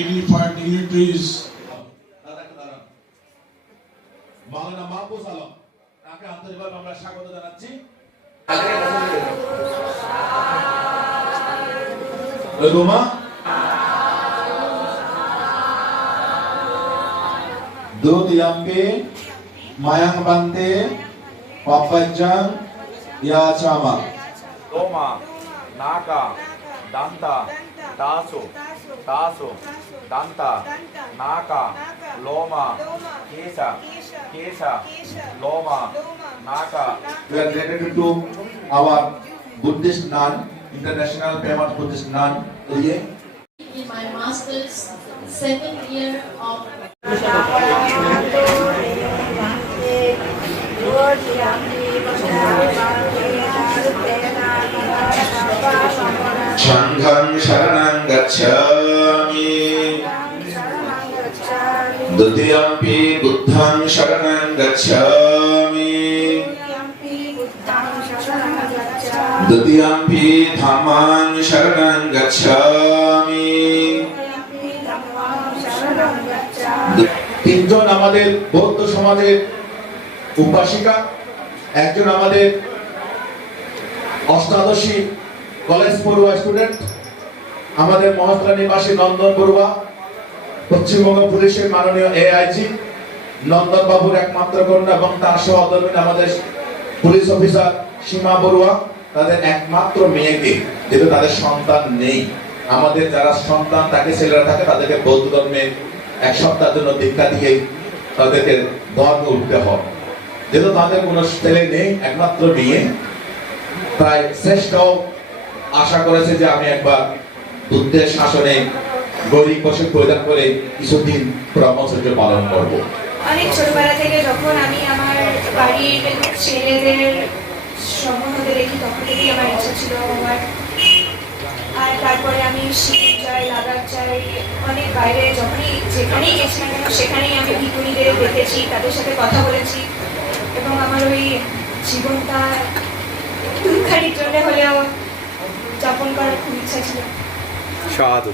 dignified dignitaries. মাওলানা মাহফুজ আলম তাকে আন্তরিকভাবে আমরা স্বাগত জানাচ্ছি। Ruma Dutiampi Mayang Bante Papajang Yachama Roma Naka Danta Taso Taso Danta Naka Loma Kesa Kesa Loma Naka. We are grateful to our Buddhist nun, international famous Buddhist nun. In my master's second year of Shangham Sharanam Gacchami Dutiyampi Buddham Sharanam Gacchami Dutiyampi Dhammam Sharanam Gacchami তিনজন আমাদের বৌদ্ধ সমাজের উপাসিকা, একজন আমাদের অষ্টাদশী college পড়ুয়া student, আমাদের মহাত্রা নিবাসী নন্দন বড়ুয়া, পশ্চিমবঙ্গ পুলিশের মাননীয় এআইজি নন্দন বাবুর একমাত্র কন্যা এবং তার সহধর্মিণী আমাদের পুলিশ অফিসার সীমা বড়ুয়া, তাদের একমাত্র মেয়েকে, যেহেতু তাদের সন্তান নেই, আমাদের যারা সন্তান থাকে ছেলেরা থাকে তাদেরকে বৌদ্ধ ধর্মে এক সপ্তাহের জন্য দীক্ষা দিয়ে তাদেরকে ধর্মে উঠতে হয়। যেহেতু তাদের কোনো ছেলে নেই, একমাত্র মেয়ে, তাই শ্রেষ্ঠ আশা করেছে যে আমি একবার বুদ্ধের শাসনে গরিব পোশাক পরিধান করে কিছুদিন ব্রহ্মচর্য পালন করব। অনেক ছোটবেলা থেকে যখন আমি আমার বাড়ির ছেলেদের সম্বন্ধে দেখি তখন থেকেই আমার ইচ্ছা ছিল আমার। আর তারপরে আমি শিখ যাই, লাদাখ যাই, অনেক বাইরে যখনই যেখানেই গেছি না কেন সেখানেই আমি ভিক্ষুণীদের দেখেছি, তাদের সাথে কথা বলেছি এবং আমার ওই জীবনটা একটুখানির জন্য হলেও যাপন করার খুব ইচ্ছা ছিল। সাধু।